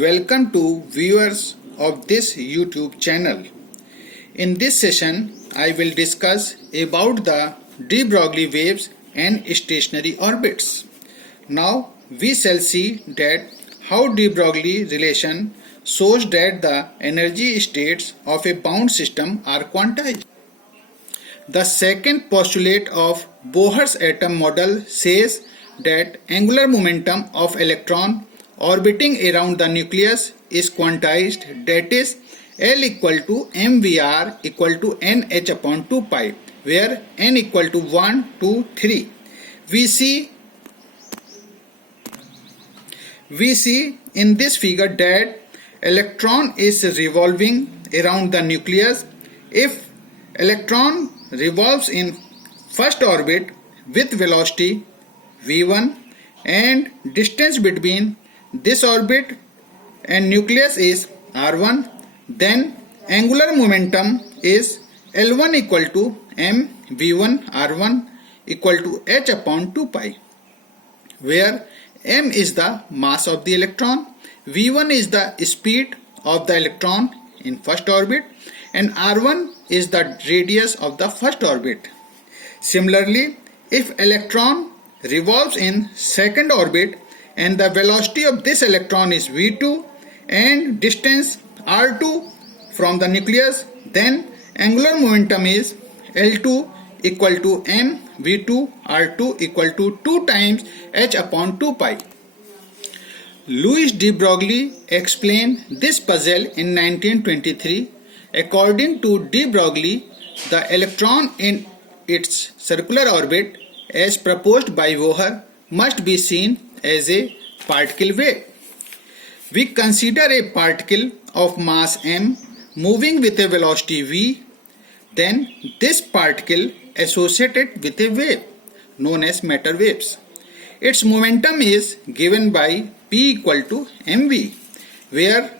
Welcome to viewers of this YouTube channel. In this session, I will discuss about the de Broglie waves and stationary orbits. Now, we shall see that how de Broglie relation shows that the energy states of a bound system are quantized. The second postulate of Bohr's atom model says that angular momentum of electron orbiting around the nucleus is quantized, that is L equal to mvr equal to nh upon 2 pi, where n equal to 1, 2, 3. We see in this figure that electron is revolving around the nucleus. If electron revolves in first orbit with velocity v1 and distance between this orbit and nucleus is r1, then angular momentum is L1 equal to m v1 r1 equal to h upon 2 pi, where m is the mass of the electron, v1 is the speed of the electron in first orbit, and r1 is the radius of the first orbit. Similarly, if electron revolves in second orbit and the velocity of this electron is v2 and distance r2 from the nucleus, then angular momentum is L2 equal to m v2 r2 equal to 2 times h upon 2 pi. Louis de Broglie explained this puzzle in 1923. According to de Broglie, the electron in its circular orbit as proposed by Bohr must be seen as a particle wave. We consider a particle of mass m moving with a velocity v, then this particle associated with a wave known as matter waves. Its momentum is given by p equal to mv, where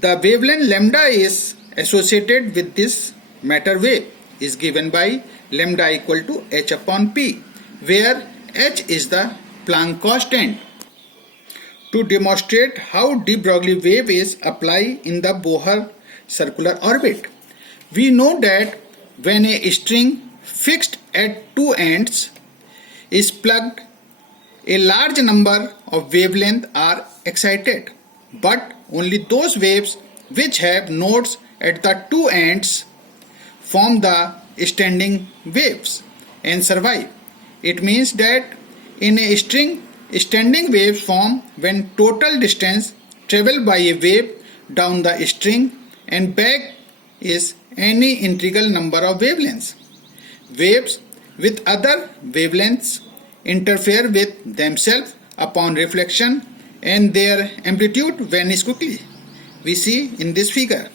the wavelength lambda is associated with this matter wave is given by lambda equal to h upon p, where h is the Planck constant. To demonstrate how de Broglie wave is applied in the Bohr circular orbit, we know that when a string fixed at two ends is plugged, a large number of wavelengths are excited, but only those waves which have nodes at the two ends form the standing waves and survive. It means that in a string, standing waves form when total distance traveled by a wave down the string and back is any integral number of wavelengths. Waves with other wavelengths interfere with themselves upon reflection and their amplitude vanishes quickly. We see in this figure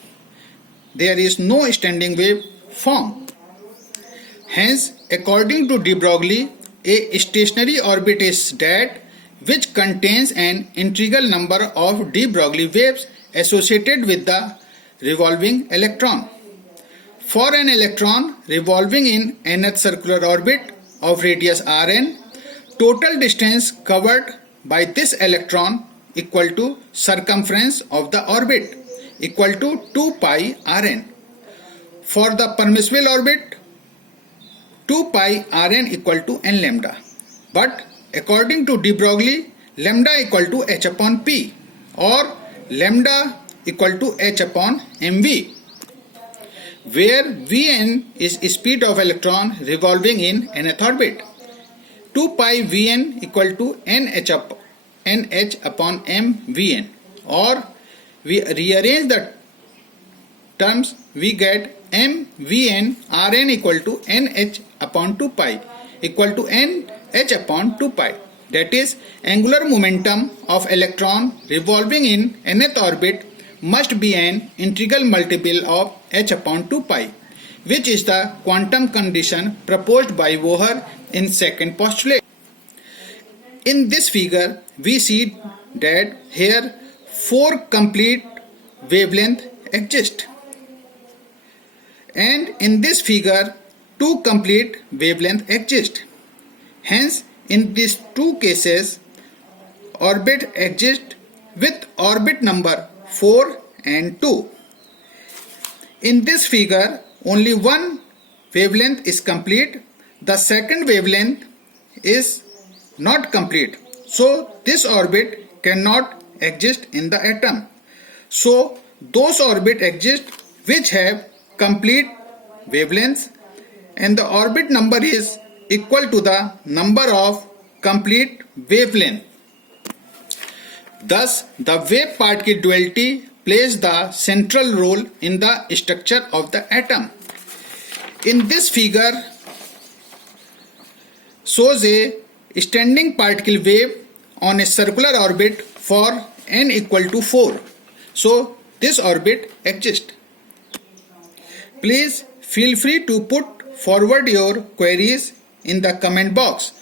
there is no standing wave form. Hence, according to de Broglie, a stationary orbit is that which contains an integral number of de Broglie waves associated with the revolving electron. For an electron revolving in nth circular orbit of radius rn, total distance covered by this electron equal to circumference of the orbit equal to 2 pi rn. For the permissible orbit, 2 pi rn equal to n lambda. But according to de Broglie, lambda equal to h upon p or lambda equal to h upon mv, where vn is speed of electron revolving in nth orbit. 2 pi vn equal to nh upon m vn, or we rearrange the terms, we get m vn rn equal to nh upon 2 pi equal to nh upon 2 pi. That is, angular momentum of electron revolving in nth orbit must be an integral multiple of h upon 2 pi, which is the quantum condition proposed by Bohr in second postulate. In this figure, we see that here 4 complete wavelengths exist, and in this figure 2 complete wavelengths exist. Hence, in these two cases, orbit exists with orbit number 4 and 2. In this figure, only one wavelength is complete. The second wavelength is not complete. So this orbit cannot exist in the atom. So those orbits exist which have complete wavelengths, and the orbit number is equal to the number of complete wavelength. Thus, the wave-particle duality plays the central role in the structure of the atom. In this figure shows a standing particle wave on a circular orbit for n equal to 4. So this orbit exists. Please feel free to put forward your queries in the comment box.